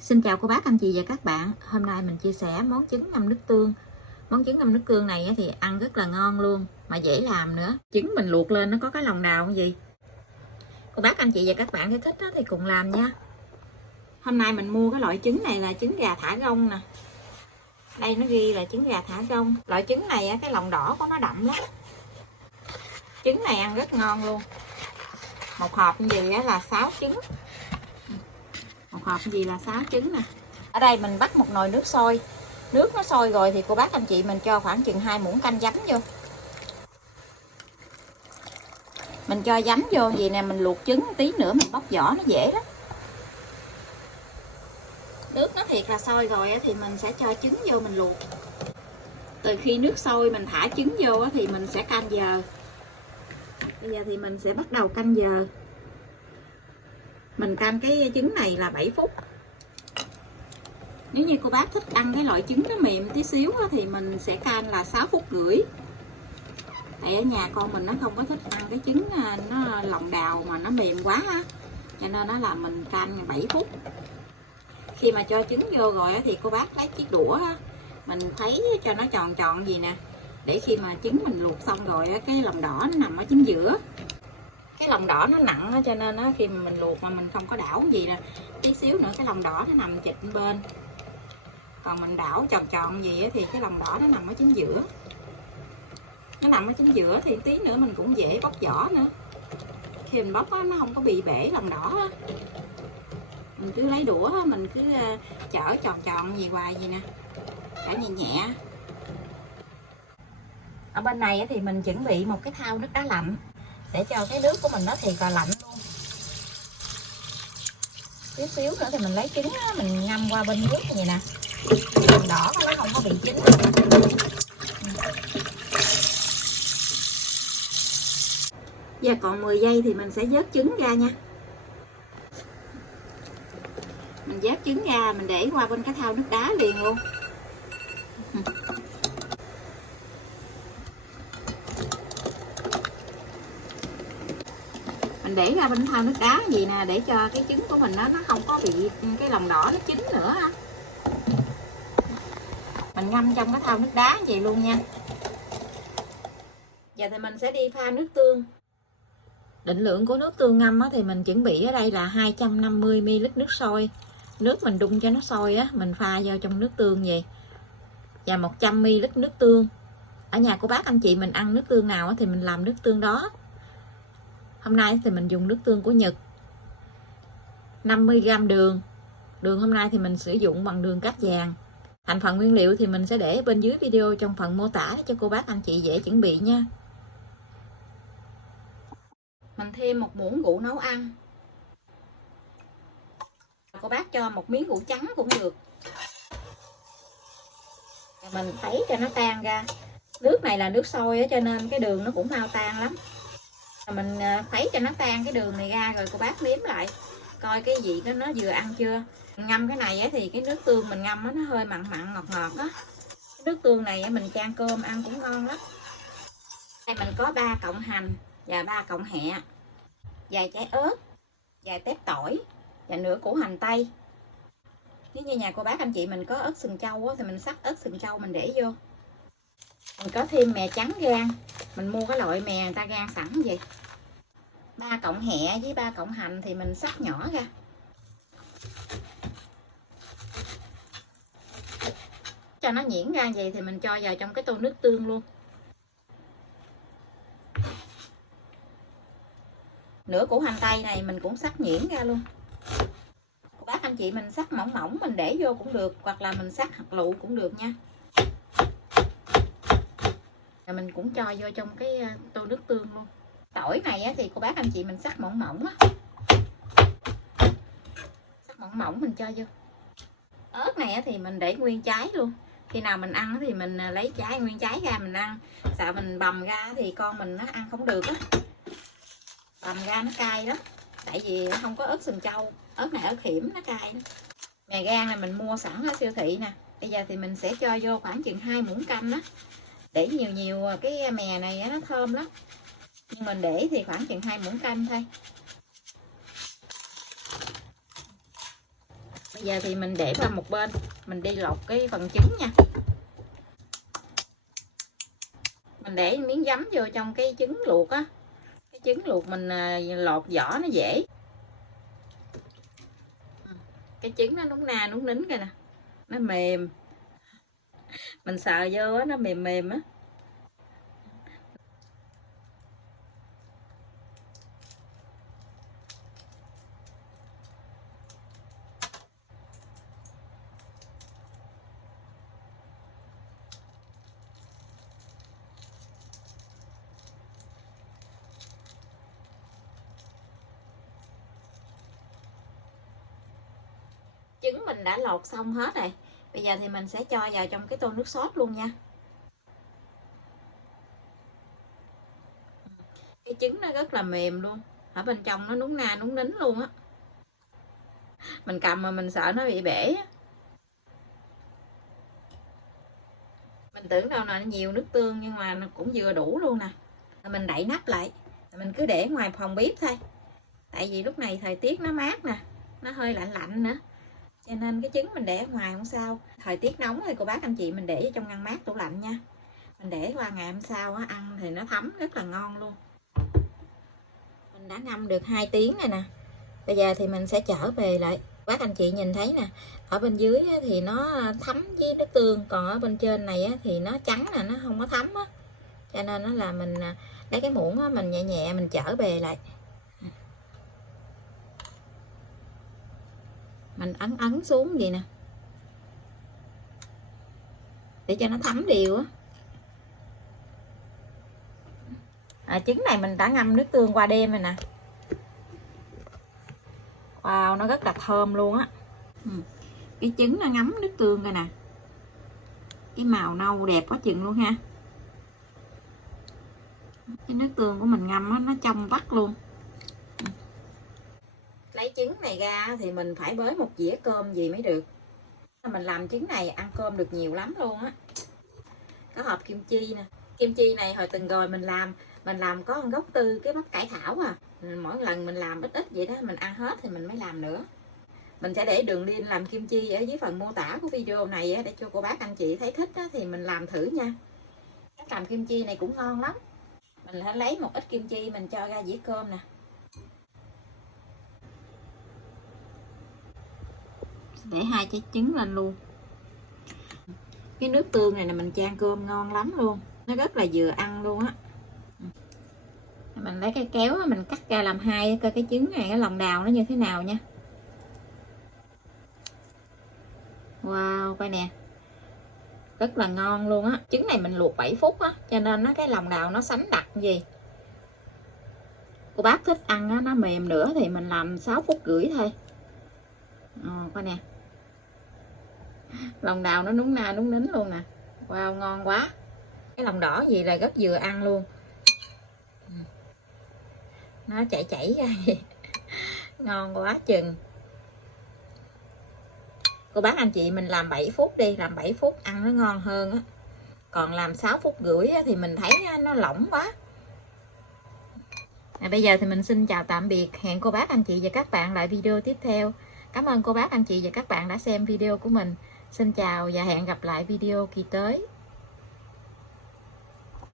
Xin chào cô bác, anh chị và các bạn. Hôm nay mình chia sẻ món trứng ngâm nước tương. Món trứng ngâm nước tương này thì ăn rất là ngon luôn, mà dễ làm nữa. Trứng mình luộc lên nó có cái lòng đào gì. Cô bác, anh chị và các bạn thấy thích thì cùng làm nha. Hôm nay mình mua cái loại trứng này là trứng gà thả rông nè. Đây nó ghi là trứng gà thả rông. Loại trứng này cái lòng đỏ của nó đậm lắm. Trứng này ăn rất ngon luôn. Một hộp gì là 6 trứng. Một hộp gì là 6 trứng nè. Ở đây mình bắt một nồi nước sôi. Nước nó sôi rồi thì cô bác anh chị mình cho khoảng chừng 2 muỗng canh giấm vô. Mình cho giấm vô gì nè, mình luộc trứng tí nữa mình bóc vỏ nó dễ lắm. Nước nó thiệt là sôi rồi thì mình sẽ cho trứng vô mình luộc. Từ khi nước sôi mình thả trứng vô thì mình sẽ canh giờ. Bây giờ thì mình sẽ bắt đầu canh giờ. Mình canh cái trứng này là 7 phút. Nếu như cô bác thích ăn cái loại trứng nó mềm tí xíu thì mình sẽ canh là 6 phút rưỡi. Tại ở nhà con mình nó không có thích ăn cái trứng nó lòng đào mà nó mềm quá á, cho nên nó là mình canh 7 phút. Khi mà cho trứng vô rồi thì cô bác lấy chiếc đũa mình khuấy cho nó tròn tròn gì nè, để khi mà trứng mình luộc xong rồi cái lòng đỏ nó nằm ở chính giữa. Cái lòng đỏ nó nặng cho nên khi mà mình luộc mà mình không có đảo gì nè, tí xíu nữa cái lòng đỏ nó nằm chịch bên. Còn mình đảo tròn tròn gì thì cái lòng đỏ nó nằm ở chính giữa. Nó nằm ở chính giữa thì tí nữa mình cũng dễ bóc vỏ nữa. Khi mình bóc nó không có bị bể lòng đỏ. Mình cứ lấy đũa mình cứ chở tròn tròn gì hoài gì nè, chở nhẹ nhẹ. Ở bên này thì mình chuẩn bị một cái thau nước đá lạnh để cho cái nước của mình nó thiệt là lạnh luôn. Tí xíu nữa thì mình lấy trứng mình ngâm qua bên nước như vậy nè, lòng đỏ nó không có bị chín. Giờ còn 10 giây thì mình sẽ vớt trứng ra nha. Mình vớt trứng ra mình để qua bên cái thau nước đá liền luôn. Mình để ra bên thau nước đá gì nè, để cho cái trứng của mình nó không có bị cái lòng đỏ nó chín nữa. Mình ngâm trong cái thau nước đá vậy luôn nha. Giờ thì mình sẽ đi pha nước tương. Định lượng của nước tương ngâm thì mình chuẩn bị ở đây là 250 ml nước sôi. Nước mình đun cho nó sôi mình pha vào trong nước tương vậy. Và 100 ml nước tương. Ở nhà của bác anh chị mình ăn nước tương nào thì mình làm nước tương đó. Hôm nay thì mình dùng nước tương của Nhật. 50g đường. Đường hôm nay thì mình sử dụng bằng đường cát vàng. Thành phần nguyên liệu thì mình sẽ để bên dưới video trong phần mô tả cho cô bác anh chị dễ chuẩn bị nha. Mình thêm một muỗng rượu nấu ăn. Cô bác cho một miếng rượu trắng cũng được. Mình khuấy cho nó tan ra. Nước này là nước sôi cho nên cái đường nó cũng mau tan lắm. Mình khuấy cho nó tan cái đường này ra rồi cô bác nếm lại coi cái vị nó vừa ăn chưa. Ngâm cái này thì cái nước tương mình ngâm nó hơi mặn mặn ngọt ngọt á. Nước tương này mình chan cơm ăn cũng ngon lắm. Đây mình có 3 cọng hành và 3 cọng hẹ, vài trái ớt, vài tép tỏi và nửa củ hành tây. Nếu như nhà cô bác anh chị mình có ớt sừng trâu thì mình sắc ớt sừng trâu mình để vô. Mình có thêm mè trắng rang, mình mua cái loại mè người ta rang sẵn vậy. 3 cọng hẹ với 3 cọng hành thì mình sắc nhỏ ra. Cho nó nhuyễn ra vậy thì mình cho vào trong cái tô nước tương luôn. Nửa củ hành tây này mình cũng sắc nhuyễn ra luôn. Cô bác anh chị mình sắc mỏng mỏng mình để vô cũng được, hoặc là mình sắc hạt lựu cũng được nha. Rồi mình cũng cho vô trong cái tô nước tương luôn. Tỏi này thì cô bác anh chị mình sắc mỏng mỏng sắc mỏng mỏng mình cho vô. Ớt này thì mình để nguyên trái luôn. Khi nào mình ăn thì mình lấy trái nguyên trái ra mình ăn. Sợ mình bầm ra thì con mình nó ăn không được á. Bầm ra nó cay lắm. Tại vì nó không có ớt sừng trâu. Ớt này ớt hiểm nó cay lắm. Mè rang này mình mua sẵn ở siêu thị nè. Bây giờ thì mình sẽ cho vô khoảng chừng 2 muỗng canh đó. Để nhiều nhiều cái mè này nó thơm lắm. Nhưng mình để thì khoảng chừng 2 muỗng canh thôi. Bây giờ thì mình để qua một bên, mình đi lột cái phần trứng nha. Mình để miếng giấm vô trong cái trứng luộc á. Cái trứng luộc mình lột vỏ nó dễ. Cái trứng nó núng na núng nín kìa nè, nó mềm, mình sờ vô á, nó mềm mềm á. Trứng mình đã lột xong hết rồi. Bây giờ thì mình sẽ cho vào trong cái tô nước sốt luôn nha. Cái trứng nó rất là mềm luôn, ở bên trong nó núng na núng nín luôn á. Mình cầm mà mình sợ nó bị bể á. Mình tưởng đâu là nó nhiều nước tương nhưng mà nó cũng vừa đủ luôn nè. Mình đậy nắp lại, mình cứ để ngoài phòng bếp thôi. Tại vì lúc này thời tiết nó mát nè, nó hơi lạnh lạnh nữa, cho nên cái trứng mình để ở ngoài không sao. Thời tiết nóng thì cô bác anh chị mình để trong ngăn mát tủ lạnh nha. Mình để qua ngày hôm sau á, ăn thì nó thấm rất là ngon luôn. Mình đã ngâm được 2 tiếng rồi nè. Bây giờ thì mình sẽ trở về lại. Bác anh chị nhìn thấy nè, ở bên dưới thì nó thấm với nước tương, còn ở bên trên này thì nó trắng nè, nó không có thấm á. Cho nên nó là mình lấy cái muỗng mình nhẹ nhẹ mình trở về lại. Mình ấn ấn xuống vậy nè, để cho nó thấm đều á. Trứng này mình đã ngâm nước tương qua đêm rồi nè. Wow, nó rất là thơm luôn á. Cái trứng nó ngấm nước tương rồi nè, cái màu nâu đẹp quá chừng luôn ha. Cái nước tương của mình ngâm á, nó trong vắt luôn. Lấy trứng này ra thì mình phải bới một dĩa cơm gì mới được. Mình làm trứng này ăn cơm được nhiều lắm luôn á. Có hộp kim chi nè. Kim chi này hồi từng rồi mình làm có gốc tư cái bắp cải thảo à. Mỗi lần mình làm ít ít vậy đó, mình ăn hết thì mình mới làm nữa. Mình sẽ để đường link làm kim chi ở dưới phần mô tả của video này để cho cô bác anh chị thấy thích thì mình làm thử nha. Cách làm kim chi này cũng ngon lắm. Mình hãy lấy một ít kim chi mình cho ra dĩa cơm nè. Để 2 trái trứng lên luôn. Cái nước tương này là mình chan cơm ngon lắm luôn, nó rất là vừa ăn luôn á. Mình lấy cái kéo mình cắt ra làm 2 coi cái trứng này cái lòng đào nó như thế nào nha. Wow, coi nè, rất là ngon luôn á. Trứng này mình luộc 7 phút á, cho nên nó cái lòng đào nó sánh đặc gì. Cô bác thích ăn á, nó mềm nữa thì mình làm 6 phút rưỡi thôi. Coi nè, lòng đào nó núng na núng nín luôn nè. Wow, ngon quá. Cái lòng đỏ gì là rất vừa ăn luôn, nó chảy ra vậy. Ngon quá chừng. Cô bác anh chị mình làm 7 phút đi, làm 7 phút ăn nó ngon hơn á. Còn làm 6 phút rưỡi thì mình thấy nó lỏng quá. Bây giờ thì mình xin chào tạm biệt. Hẹn cô bác anh chị và các bạn lại video tiếp theo. Cảm ơn cô bác anh chị và các bạn đã xem video của mình. Xin chào và hẹn gặp lại video kỳ tới.